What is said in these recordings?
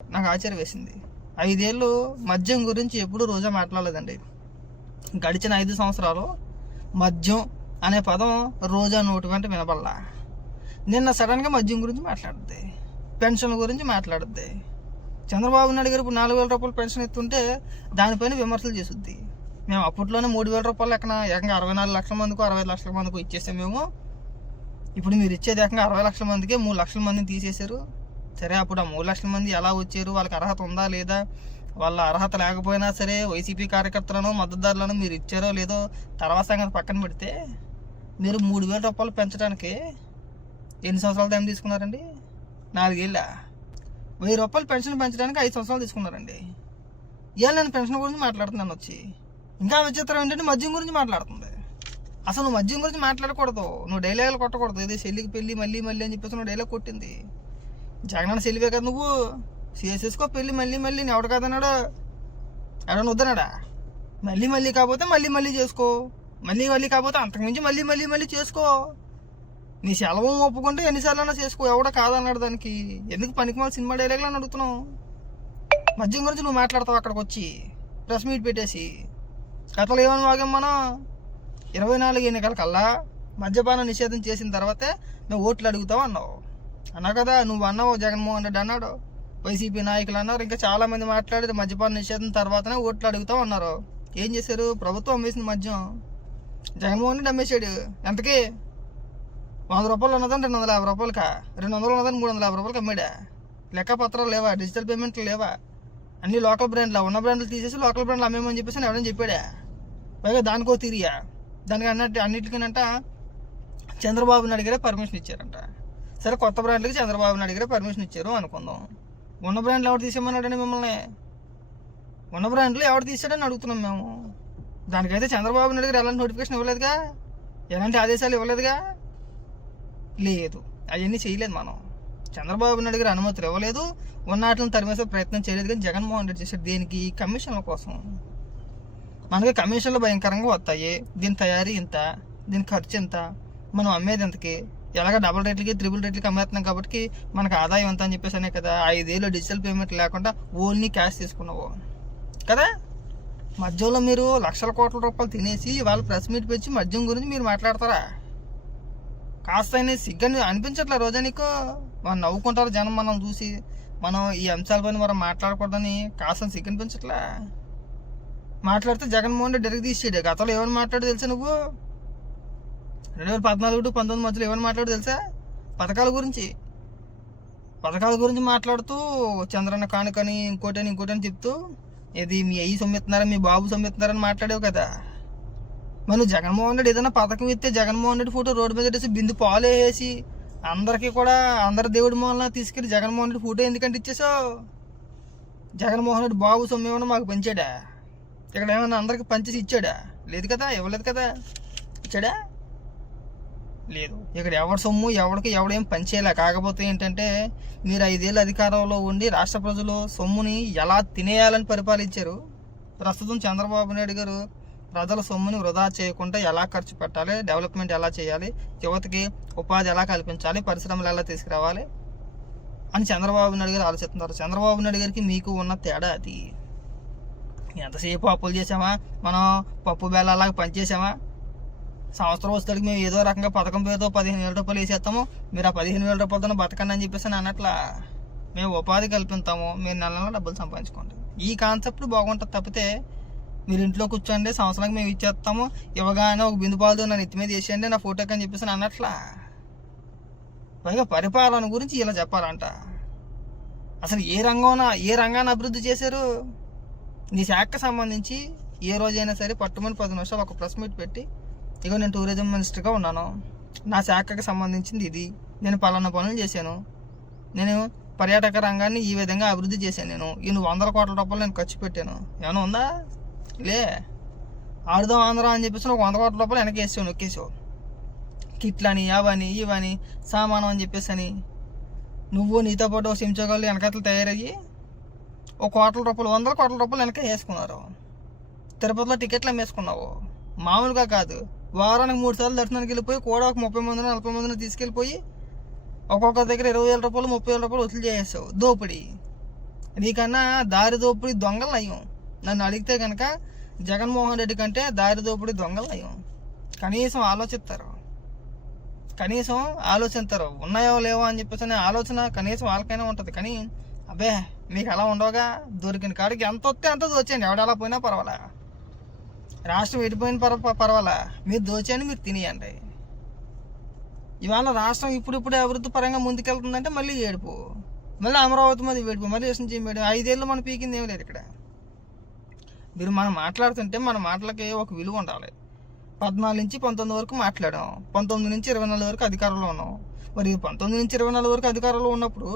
నాకు ఆశ్చర్యం వేసింది. 5 ఏళ్ళు మద్యం గురించి ఎప్పుడూ రోజా మాట్లాడలేదండి. గడిచిన 5 సంవత్సరాలు మద్యం అనే పదం రోజా నోటి వెంట వినబడలా. నిన్న సడన్గా మద్యం గురించి మాట్లాడుద్ది, పెన్షన్ గురించి మాట్లాడుద్ది. చంద్రబాబు నాయుడు గారు ఇప్పుడు 4,000 రూపాయలు పెన్షన్ ఇస్తుంటే దానిపైన విమర్శలు చేసుద్ది. మేము అప్పట్లోనే 3,000 రూపాయలు ఏకంగా 64 లక్షల మందికో 65 లక్షల మందికో ఇచ్చేసాం మేము. ఇప్పుడు మీరు ఇచ్చేది ఏకంగా 60 లక్షల మందికే 3 లక్షల మందిని తీసేశారు. సరే, అప్పుడు ఆ 3 లక్షల మంది ఎలా వచ్చారు, వాళ్ళకి అర్హత ఉందా లేదా, వాళ్ళ అర్హత లేకపోయినా సరే వైసీపీ కార్యకర్తలను మద్దతుదారులను మీరు ఇచ్చారో లేదో తర్వాత సంగతి పక్కన పెడితే, మీరు 3,000 రూపాయలు పెంచడానికి ఎన్ని సంవత్సరాలు టైం తీసుకున్నారండి? 4 ఏళ్ళ. 1,000 రూపాయలు పెన్షన్ పెంచడానికి 5 సంవత్సరాలు తీసుకున్నారండి. ఇవాళ నేను పెన్షన్ గురించి మాట్లాడుతున్నాను వచ్చి. ఇంకా విచిత్రం ఏంటంటే మద్యం గురించి మాట్లాడుతుంది. అసలు నువ్వు మద్యం గురించి మాట్లాడకూడదు, నువ్వు డైలాగులు కొట్టకూడదు. ఏదో చెల్లికి పెళ్ళి మళ్ళీ మళ్ళీ అని చెప్పేసి నువ్వు డైలాగ్ కొట్టింది. జగనన్న చెల్లివే కదా నువ్వు, చేసేసుకో పెళ్ళి మళ్ళీ మళ్ళీ. నేను ఎవడు కాదన్నాడు? ఎవడన్నా వద్దన్నాడా? మళ్ళీ మళ్ళీ కాకపోతే మళ్ళీ మళ్ళీ చేసుకో, మళ్ళీ మళ్ళీ కాకపోతే అంతకుమించి మళ్ళీ మళ్ళీ మళ్ళీ చేసుకో. నీ సెలవు ఒప్పుకుంటే ఎన్నిసార్లు చేసుకో, ఎవడో కాదన్నాడు దానికి. ఎందుకు పనికిమాల సినిమా డైలాగులు అని అడుగుతున్నావు? మద్యం గురించి నువ్వు మాట్లాడతావు అక్కడికి వచ్చి ప్రెస్ మీట్ పెట్టేసి. గతంలో ఏమని వాగాం మనం? 24 ఎన్నికల కల్లా మద్యపాన నిషేధం చేసిన తర్వాతే మేము ఓట్లు అడుగుతావు అన్నావు. అన్నావు కదా, నువ్వు అన్నావు, జగన్మోహన్ రెడ్డి అన్నాడు, వైసీపీ నాయకులు అన్నారు, ఇంకా చాలామంది మాట్లాడేది మద్యపాన నిషేధం తర్వాతనే ఓట్లు అడుగుతావు అన్నారు. ఏం చేశారు? ప్రభుత్వం అమ్మేసింది మద్యం. జగన్మోహన్ రెడ్డి అమ్మేశాడు. ఎంతకి? 100 రూపాయలు ఉన్నదని 250 రూపాయలకా, 200 ఉన్నదని 350 రూపాయలకి అమ్మాడా? లెక్క పత్రాలు లేవా? డిజిటల్ పేమెంట్లు లేవా? అన్ని లోకల్ బ్రాండ్లు, ఉన్న బ్రాండ్లు తీసేసి లోకల్ బ్రాండ్లు అమ్మేమని చెప్పేసి ఎవరైనా చెప్పాడా? పైగా దానికో తిరిగా, దానికి అన్నిటికీనంట చంద్రబాబు నాయుడు గారే పర్మిషన్ ఇచ్చారంట. సరే, కొత్త బ్రాండ్లకి చంద్రబాబు నాయుడు గారే పర్మిషన్ ఇచ్చారు అనుకుందాం. ఉన్న బ్రాండ్లు ఎవరు తీసేయమన్నాడని మిమ్మల్ని? ఉన్న బ్రాండ్లు ఎవరు తీసాడని అడుగుతున్నాం మేము. దానికైతే చంద్రబాబు నాయుడు గారు ఎలాంటి నోటిఫికేషన్ ఇవ్వలేదుగా, ఎలాంటి ఆదేశాలు ఇవ్వలేదుగా. లేదు, అవన్నీ చేయలేదు మనం. చంద్రబాబు నాయుడు గారు అనుమతులు ఇవ్వలేదు, ఉన్నట్లను తరిమేసే ప్రయత్నం చేయలేదు. కానీ జగన్మోహన్ రెడ్డి చేశాడు దేనికి? కమిషన్ల కోసం. మనకి కమిషన్లు భయంకరంగా వస్తాయి. దీని తయారీ ఇంత, దీని ఖర్చు ఎంత, మనం అమ్మేది ఎంతకి, ఎలాగ డబుల్ రేట్లకి 3 రేట్లకి అమ్మేస్తున్నాం కాబట్టి మనకు ఆదాయం ఎంత అని చెప్పేసి అనే కదా 5 ఏళ్ళు డిజిటల్ పేమెంట్ లేకుండా ఓన్లీ క్యాష్ తీసుకున్నావు కదా. మద్యంలో మీరు లక్షల కోట్ల రూపాయలు తినేసి వాళ్ళ ప్రెస్ మీట్ పెంచి మద్యం గురించి మీరు మాట్లాడతారా? కాస్త అనేది సిగ్గని అనిపించట్లే రోజా నీకు? మనం నవ్వుకుంటారు జనం మనం చూసి. మనం ఈ అంశాలపైన మనం మాట్లాడకూడదని కాస్త సిగ్గనిపించట్లే. మాట్లాడితే జగన్మోహన్ రెడ్డి డైరెక్ట్ తీసేడు. గతంలో ఏమని మాట్లాడు తెలుసా నువ్వు? 2014 to 19 మధ్యలో ఏమని మాట్లాడు తెలుసా? పథకాల గురించి మాట్లాడుతూ చంద్రన్న కానుకని ఇంకోటని చెప్తూ ఇది మీ అయ్యి సొమ్మెత్తున్నారా, మీ బాబు సొమ్మెత్తున్నారని మాట్లాడావు కదా. మనం జగన్మోహన్ రెడ్డి ఏదైనా పథకం ఇస్తే జగన్మోహన్ రెడ్డి ఫోటో రోడ్డు మీద వేసి బిందు పాలు వేసి అందరికీ కూడా అందరి దేవుడి మూలన తీసుకెళ్ళి జగన్మోహన్ రెడ్డి ఫోటో ఎందుకంటే ఇచ్చేసావు? జగన్మోహన్ రెడ్డి బాబు సొమ్ము ఏమన్నా మాకు పంచాడా? ఇక్కడ ఏమన్నా అందరికి పంచేసి ఇచ్చాడా? లేదు కదా, ఇవ్వలేదు కదా. ఇచ్చాడా? లేదు. ఇక్కడ ఎవరి సొమ్ము ఎవడేం పంచేలా. కాకపోతే ఏంటంటే మీరు 5 ఏళ్ళు అధికారంలో ఉండి రాష్ట్ర ప్రజలు సొమ్ముని ఎలా తినేయాలని పరిపాలించారు. ప్రస్తుతం చంద్రబాబు నాయుడు గారు ప్రజల సొమ్ముని వృధా చేయకుండా ఎలా ఖర్చు పెట్టాలి, డెవలప్మెంట్ ఎలా చేయాలి, యువతకి ఉపాధి ఎలా కల్పించాలి, పరిశ్రమలు ఎలా తీసుకురావాలి అని చంద్రబాబు నాయుడు గారు ఆలోచిస్తున్నారు. చంద్రబాబు నాయుడు గారికి మీకు ఉన్న తేడా అది. ఎంతసేపు అప్పులు చేసామా, మనం పప్పు బెల్లాలాగా పనిచేసామా? సంవత్సరం వస్తాడికి మేము ఏదో రకంగా పథకం పేరుతో 15,000 రూపాయలు వేసేస్తాము, మీరు ఆ 15,000 రూపాయలతో బతకండి అని చెప్పేసి అన్నట్లా. మేము ఉపాధి కల్పిస్తాము, మీరు నెల డబ్బులు సంపాదించుకోండి. ఈ కాన్సెప్ట్ బాగుంటుంది. తప్పితే మీరు ఇంట్లో కూర్చోండి, సంవత్సరానికి మేము ఇచ్చేస్తాము, ఇవ్వగానే ఒక బిందు పాలతో నన్ను ఎత్తి మీద వేసేయండి నా ఫోటోకి అని చెప్పేసి అన్నట్లా. పైగా పరిపాలన గురించి ఇలా చెప్పాలంట. అసలు ఏ రంగాన్ని అభివృద్ధి చేశారు? నీ శాఖకు సంబంధించి ఏ రోజైనా సరే పట్టుమని 10 నిమిషాలు ఒక ప్రెస్ మీట్ పెట్టి, ఇగో నేను టూరిజం మినిస్టర్గా ఉన్నాను, నా శాఖకు సంబంధించింది ఇది, నేను పలానా పనులు చేశాను, నేను పర్యాటక రంగాన్ని ఈ విధంగా అభివృద్ధి చేశాను, నేను ఇన్ని 100 కోట్ల రూపాయలు నేను ఖర్చు పెట్టాను, ఏమైనా ఉందా? లే. ఆడుదాం ఆంధ్ర అని చెప్పేసి ఒక 100 కోట్ల రూపాయలు వెనక వేసావు, నొక్కేసావు. కిట్లని అవని ఇవని సామానం అని చెప్పేసి అని నువ్వు నీతో పాటు సించోగాళ్ళు వెనకట్లు తయారయ్యి 100 కోట్ల రూపాయలు 100 కోట్ల రూపాయలు వెనక వేసుకున్నారు. తిరుపతిలో టికెట్లు అమ్మేసుకున్నావు. మామూలుగా కాదు, వారానికి 3 సార్లు దర్శనానికి వెళ్ళిపోయి కూడా ఒక 30 మందిని 40 మందిని తీసుకెళ్ళిపోయి ఒక్కొక్క దగ్గర 20,000 రూపాయలు 30,000 రూపాయలు వసూలు చేసేసావు. దోపిడీ. నీకన్నా దారి దోపిడీ దొంగలు నయం. నన్ను అడిగితే కనుక జగన్మోహన్ రెడ్డి కంటే దారి దోపిడీ దొంగలు నయం. కనీసం ఆలోచిస్తారు. ఉన్నాయో లేవో అని చెప్పేసి అనే ఆలోచన కనీసం వాళ్ళకైనా ఉంటుంది. కానీ అబ్బే మీకు అలా ఉండవుగా. దొరికిన కాడికి ఎంత వస్తే అంత దోచేయండి. ఎవడలా పోయినా పర్వాలా, రాష్ట్రం ఎడిపోయిన పర్వాలా, మీరు దోచేయండి, మీరు తినేయండి. ఇవాళ రాష్ట్రం ఇప్పుడిప్పుడే అభివృద్ధి పరంగా ముందుకెళ్తుందంటే మళ్ళీ ఏడుపు, మళ్ళీ అమరావతి మీద ఏడుపు, మళ్ళీ వేయడం. 5 ఏళ్ళు మనం పీకింది ఏమి లేదు ఇక్కడ. మీరు మనం మాట్లాడుతుంటే మన మాటలకి ఒక విలువ ఉండాలి. 14 నుంచి 19 వరకు మాట్లాడాం, 19 నుంచి 24 వరకు అధికారంలో ఉన్నాం. మరి 19 నుంచి 24 వరకు అధికారంలో ఉన్నప్పుడు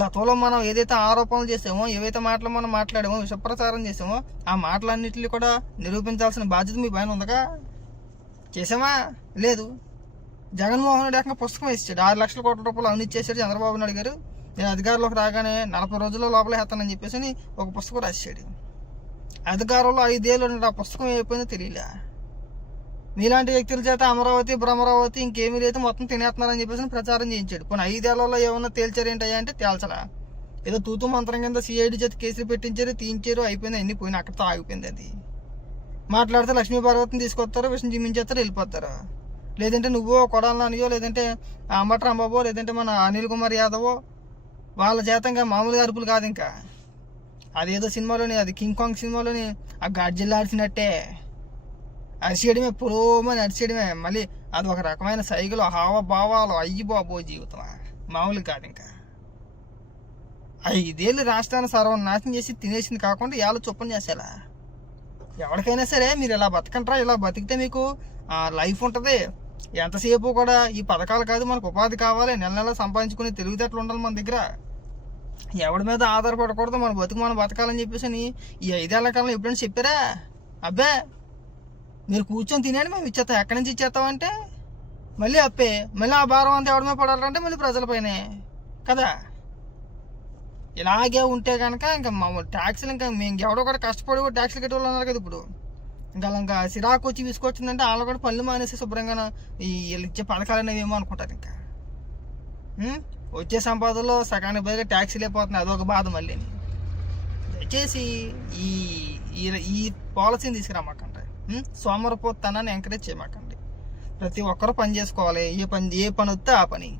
గతంలో మనం ఏదైతే ఆరోపణలు చేసామో, ఏవైతే మాటలు మనం మాట్లాడామో, విషప్రచారం చేసామో, ఆ మాటలన్నింటినీ కూడా నిరూపించాల్సిన బాధ్యత మీ పైన ఉందగా. చేసామా? లేదు. జగన్మోహన్ రెడ్డి ఏకంగా పుస్తకం ఇచ్చాడు. 6 లక్షల కోట్ల రూపాయలు అవినీతి చేశాడు చంద్రబాబు నాయుడు గారు. నేను అధికారంలోకి రాగానే 40 రోజుల్లో లోపల వేస్తానని చెప్పేసి ఒక పుస్తకం రాశాడు. అధికారంలో 5 ఏళ్ళు ఆ పుస్తకం అయిపోయిందో తెలియలే. మీలాంటి వ్యక్తుల చేత అమరావతి, భ్రమరావతి ఇంకేమీ లేదు మొత్తం తినేస్తున్నారని చెప్పేసి ప్రచారం చేయించాడు. కొన్ని 5 ఏళ్లలో ఏమన్నా తేల్చారేంటయ్యా అంటే తేల్చలా. ఏదో తూతూ మంత్రం కింద సిఐడి చేత కేసులు పెట్టించారు, తీయించారు, అయిపోయింది, అన్ని పోయినా అక్కడితో ఆగిపోయింది. అది మాట్లాడితే లక్ష్మీ పార్వతిని తీసుకొస్తారు, విషయం జీమించేస్తారు, వెళ్ళిపోతారు. లేదంటే నువ్వో కొడాలనియో, లేదంటే అంబటి రాంబాబో, లేదంటే మన అనిల్ కుమార్ యాదవో వాళ్ళ చేత ఇంకా మామూలుగా అరుపులు కాదు. ఇంకా అదేదో సినిమాలోని, అది కింగ్ కాంగ్ సినిమాలోని ఆ గాడ్జిల్లా ఆడిసినట్టే అరిచేయడమే, పురోమని అరిచేయడమే. మళ్ళీ అది ఒక రకమైన సైకిల్, హావభావాలు, అయ్యి బాబో జీవితం మామూలు కాదు. ఇంకా 5 ఏళ్ళు రాష్ట్రాన్ని సర్వనాశనం చేసి తినేసింది కాకుండా ఇవాళ చొప్పున చేసేలా. ఎవరికైనా సరే మీరు ఇలా బతకంటారా, ఇలా బతికితే మీకు లైఫ్ ఉంటుంది. ఎంతసేపు కూడా ఈ పథకాలు కాదు, మనకు ఉపాధి కావాలి, నెల సంపాదించుకునే తెలివితేటలు ఉండాలి మన దగ్గర. ఎవడి మీద ఆధారపడకూడదు, మన బతుకు మనం బతకాలని చెప్పేసి ఈ 5 ఏళ్ల కాలంలో ఎప్పుడైనా చెప్పారా? అబ్బే మీరు కూర్చొని తినేయండి, మేము ఇచ్చేస్తాం. ఎక్కడి నుంచి ఇచ్చేస్తామంటే మళ్ళీ అప్పే, మళ్ళీ ఆ భారం అంతా ఎవడి మీద పడాలంటే మళ్ళీ ప్రజలపైనే కదా. ఇలాగే ఉంటే కనుక ఇంకా మామూలు ట్యాక్సీలు, ఇంకా మేము ఎవడో కూడా కష్టపడి కూడా ట్యాక్సీలు కట్టేవాళ్ళు ఉన్నారు కదా. ఇప్పుడు ఇంకా సిరాకు వచ్చి తీసుకొచ్చిందంటే వాళ్ళు కూడా పనులు మానేసి శుభ్రంగా వీళ్ళు ఇచ్చే పథకాలు అనేవి ఏమో అనుకుంటారు. ఇంకా వచ్చే సంపాదనలో సగానికి పైగా ట్యాక్సీలు అయిపోతున్నాయి, అదొక బాధ. మళ్ళీ దయచేసి ఈ పాలసీని తీసుకురామాకండి. సోమరపోతనాన్ని ఎంకరేజ్ చేయమాకండి. ప్రతి ఒక్కరూ పని చేసుకోవాలి. ఏ పని వస్తే ఆ పని.